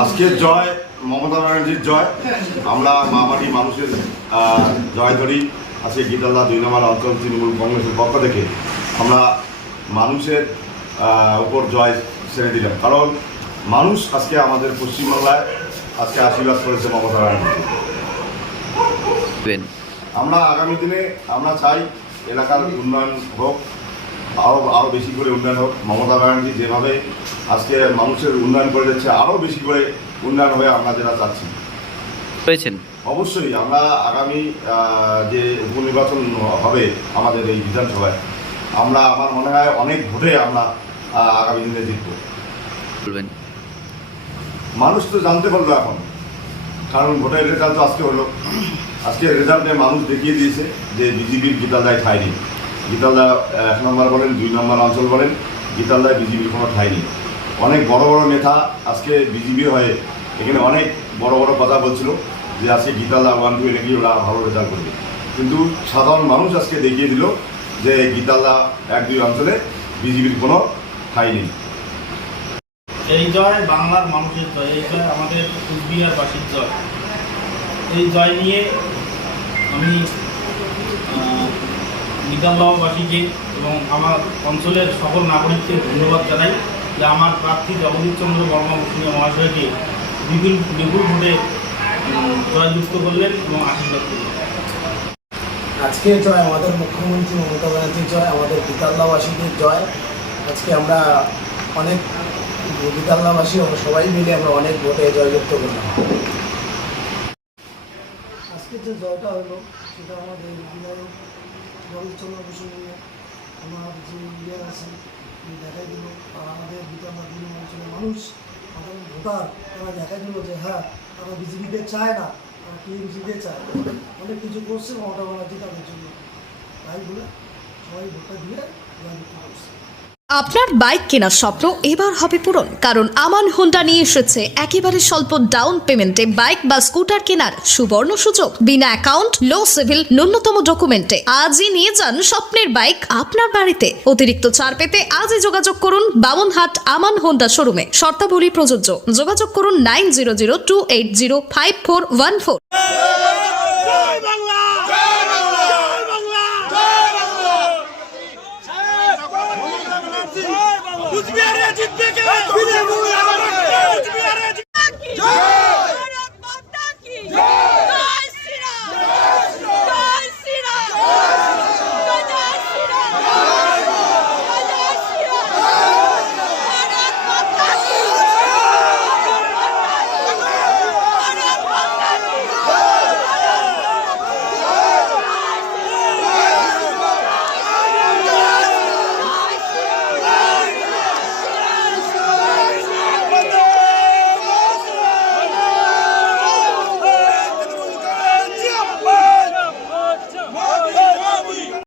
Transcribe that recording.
আজকের জয় মমতা ব্যানার্জির জয়। আমরা মামাটি মানুষের জয় ধরি। আজকে গীতালদা 2 নম্বর অঞ্চল তৃণমূল কংগ্রেসের পক্ষ থেকে আমরা মানুষের উপর জয় ছেড়ে দিলাম, কারণ মানুষ আজকে আমাদের পশ্চিমবাংলায় আজকে আশীর্বাদ করেছে মমতা ব্যানার্জি। আমরা আগামী দিনে আমরা চাই এলাকার উন্নয়ন হোক, আরও বেশি করে উন্নয়ন হোক। মমতা ব্যানার্জি যেভাবে আজকে মানুষের উন্নয়ন করে যাচ্ছে, আরও বেশি করে উন্নয়ন হয়ে আমরা যেটা চাচ্ছি। অবশ্যই আমরা আগামী যে উপনির্বাচন হবে আমাদের এই বিধানসভায়, আমার মনে হয় অনেক ভোটে আমরা আগামী দিনে জিতব। মানুষ তো জানতে পারলো এখন, কারণ ভোটের রেজাল্ট তো আজকে হলো। আজকে রেজাল্টে মানুষ দেখিয়ে দিয়েছে যে বিজেপির গীতালদায় ঠাঁই নেই। গীতালদা 1 নম্বর বলেন, 2 নম্বর অঞ্চল বলেন, গীতালদায় বিজেপির কোনো ঠাঁই নেই। অনেক বড় বড় নেতা আজকে বিজেপির হয়ে এখানে অনেক বড় বড় কথা বলছিল যে আজকে গীতালদা 1, 2 নাকি ওরা ভালো রেজাল্ট করবে, কিন্তু সাধারণ মানুষ আজকে দেখিয়ে দিল যে গীতালদা 1, 2 অঞ্চলে বিজেপির কোনো ঠাঁই নেই। এই জয় বাংলার মানুষের জয়, এই জয় আমাদের কুচবিহারবাসীর জয়। এই জয় নিয়ে আমি গীতালদাবাসীকে এবং আমার অঞ্চলের সকল নাগরিককে ধন্যবাদ জানাই যে আমার প্রার্থী জগদীশ চন্দ্র বর্মা মুসলিম মহাশয়কে বিপুল ভোটে জয়যুক্ত করলেন এবং আশীর্বাদ করলেন। আজকে জয় আমাদের মুখ্যমন্ত্রী মমতা ব্যানার্জির জয়, আমাদের গীতালদাবাসীদের জয়। আজকে আমরা অনেক গীতালদাবাসী সবাই মিলে আমরা অনেক ভোটে জয়যুক্ত করলাম। আজকে যে জয়টা হলো সেটা আমাদের বিধায়ক জগদীশ চন্দ্র বসু নিয়ে আমার যে ইয়ে আছে দেখাই দিল, আর আমাদের গীতালদা 2 নম্বর অঞ্চলের মানুষ, সাধারণ ভোটার, তারা দেখাই দিল যে হ্যাঁ, তারা বিজেপিকে চায় না, তারা টিএমসিকে চায়। অনেক কিছু করছে মমতা ব্যানার্জি তাদের জন্য, তাই বলে সবাই ভোটটা দিয়ে জয়যুক্ত করছে। আপনার বাইক কেনার স্বপ্ন এবার হবে পূরণ, কারণ আমান হোন্ডা নিয়ে এসেছে একেবারে স্বল্প ডাউন পেমেন্টে বাইক বা স্কুটার কেনার সুবর্ণ সুযোগ। বিনা অ্যাকাউন্ট, লো সিভিল, ন্যূনতম ডকুমেন্টে আজই নিয়ে যান স্বপ্নের বাইক আপনার বাড়িতে। অতিরিক্ত ছাড় পেতে আজই যোগাযোগ করুন বামনহাট আমান হোন্ডা শোরুমে। শর্তাবলী প্রযোজ্য। যোগাযোগ করুন 9002805414। কুচবিহারে জিতবে কে?